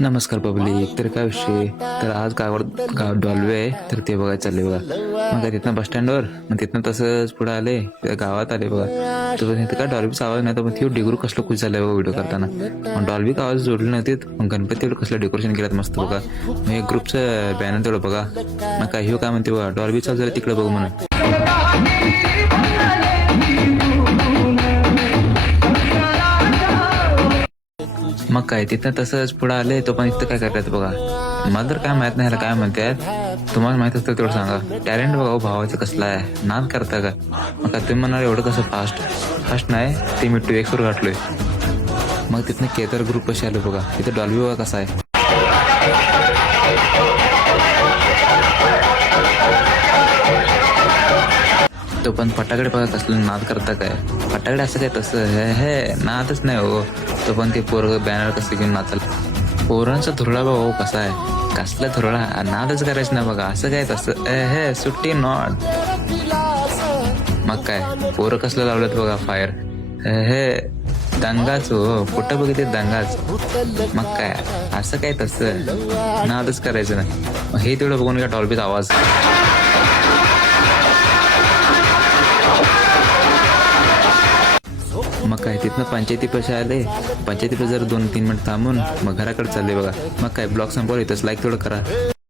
नमस्कार पब्लिक. तर काय विषय, तर आज गाव डॉल्बी आहे, तर ते बघायला चालले बघा. मग काय तिथनं बस स्टँडवर, मग तिथनं तसंच पुढे आले, त्या गावात आले बघा. तर तिथं काय डॉल्बीचा आवाज नाही, तर मग ती डिगरू कसलं खुश झालं बघा व्हिडिओ करताना. मग डॉल्बी आवाज जोडले नव्हते, मग गणपती एवढं कसलं डेकोरेशन केलं मस्त बघा. मग एक ग्रुपचं बॅनर तेवढं बघा. मग काय ह्यो काय म्हणते बघा, डॉल्बीचा जरा तिकडे बघ म्हणून. मग काय तिथं तसंच पुढे आले, तो पण इथं काय करतात बघा. मला तर काय माहित नाही ह्याला काय म्हणतात, तुम्हाला माहित असतं तेवढं सांगा. टॅलेंट बघा भावाचं कसलं आहे, नाद करता का. मग काय तुम्ही म्हणणार एवढं कसं फास्ट नाही, ते मी 2x वर गाठलोय. मग तिथनं केतर ग्रुप कसे आलो बघा. तिथं डॉल्बी बघा कसा आहे. तो पण फटाकडे बघा कसलं नाद करता काय. फटाकडे असं काय तसं हे नादच नाही हो. तो पण ते पोरग बॅनर कसं घेऊन नाचल. पोरांचा धुरळा बघा हो कसा आहे, कसला धुरळा, नादच करायचं नाही बघा. असं काय तसं हे सुट्टी नॉट. मग काय पोरं कसलं लावलं बघा फायर. हे दंगाच हो, कुठं बघितले दंगाच. मग काय असं काय तसं नादच करायचं नाही. हे तेवढं बघून का डॉल्बीचा आवाज. मग काय तिथनं पंचायती पैसे आले. पंचायती पैसे जर 2-3 मिनिट थांबून मग घराकडे चालले बघा. मग काय ब्लॉग संपवलं, इथंच लाईक थोडं करा.